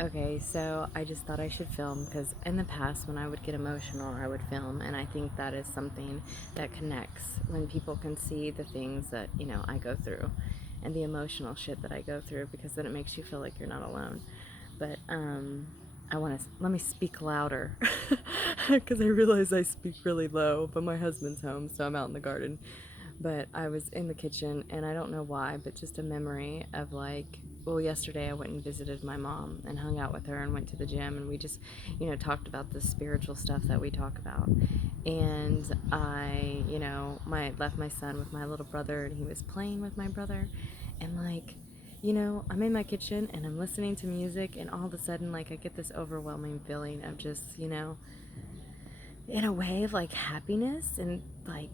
Okay, so I just thought I should film because in the past when I would get emotional, I would film, and I think that is something that connects when people can see the things that, I go through and the emotional shit that I go through, because then it makes you feel like you're not alone. But I want to let me speak louder because I realize I speak really low, but my husband's home, so I'm out in the garden. But I was in the kitchen, and I don't know why, but just a memory of like, well, yesterday I went and visited my mom and hung out with her and went to the gym, and we just, talked about the spiritual stuff that we talk about. And I, left my son with my little brother, and he was playing with my brother, and like, I'm in my kitchen and I'm listening to music, and all of a sudden, like, I get this overwhelming feeling of just, in a way of like happiness, and like,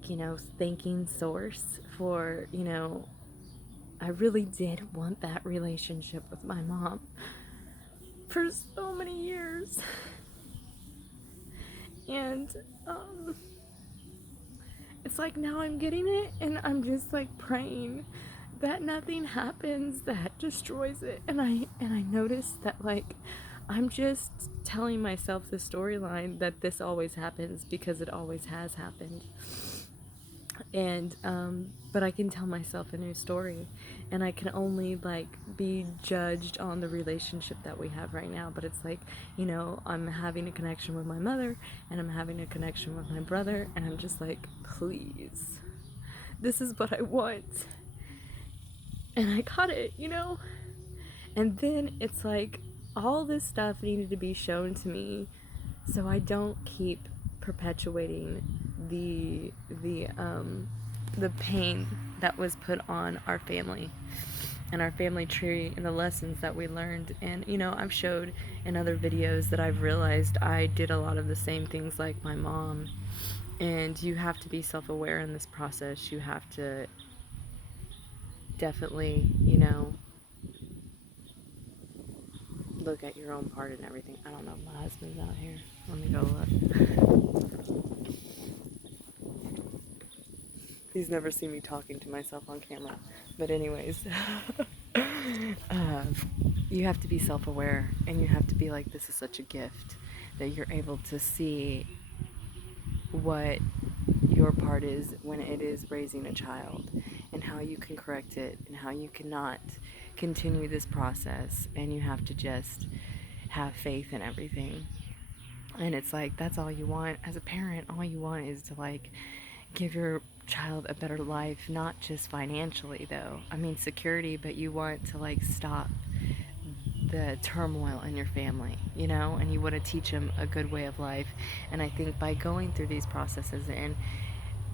thanking source for, I really did want that relationship with my mom for so many years. And um it's like now I'm getting it, and I'm just like praying that nothing happens that destroys it. And I noticed that, like, I'm just telling myself the storyline that this always happens because it always has happened. And but I can tell myself a new story, and I can only like be judged on the relationship that we have right now. But it's like, I'm having a connection with my mother, and I'm having a connection with my brother, and I'm just like, please, this is what I want, and I got it. And then it's like all this stuff needed to be shown to me so I don't keep perpetuating the pain that was put on our family and our family tree and the lessons that we learned. And I've showed in other videos that I've realized I did a lot of the same things like my mom. And you have to be self-aware in this process. You have to definitely, look at your own part and everything. I don't know if my husband's out here. Let me go look. He's never seen me talking to myself on camera. But anyways, uh, you have to be self-aware, and you have to be like, this is such a gift that you're able to see what your part is when it is raising a child, and how you can correct it, and how you cannot continue this process, and you have to just have faith in everything. And it's like, that's all you want as a parent. All you want is to like give your child a better life, not just financially though. I mean security, but you want to like stop the turmoil in your family, and you want to teach them a good way of life. And I think by going through these processes and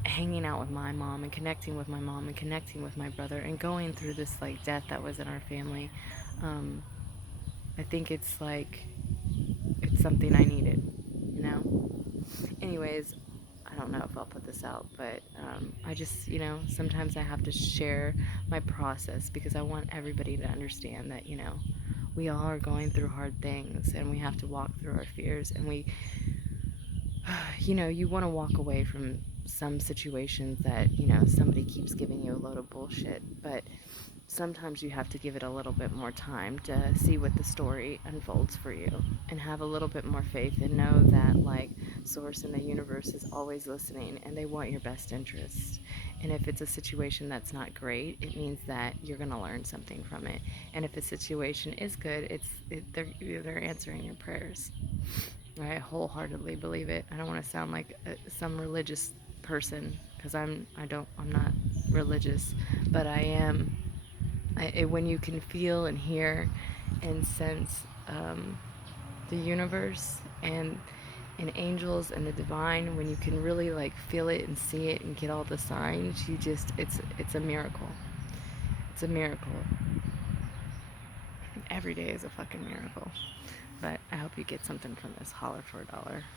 hanging out with my mom and connecting with my mom and connecting with my brother and going through this like death that was in our family, I think it's like it's something I needed, you know. Anyways, I don't know if I'll put this out, but I just, sometimes I have to share my process because I want everybody to understand that, we all are going through hard things, and we have to walk through our fears. And we, you want to walk away from some situations that, somebody keeps giving you a load of bullshit, but sometimes you have to give it a little bit more time to see what the story unfolds for you, and have a little bit more faith, and know that like source in the universe is always listening, and they want your best interests. And if it's a situation that's not great, it means that you're going to learn something from it. And if a situation is good, they're answering your prayers. I wholeheartedly believe it. I don't want to sound like some religious person, because I'm not religious, but I am. When you can feel and hear and sense the universe and angels and the divine, when you can really like feel it and see it and get all the signs, it's a miracle. It's a miracle. Every day is a fucking miracle. But I hope you get something from this. Holler for $1.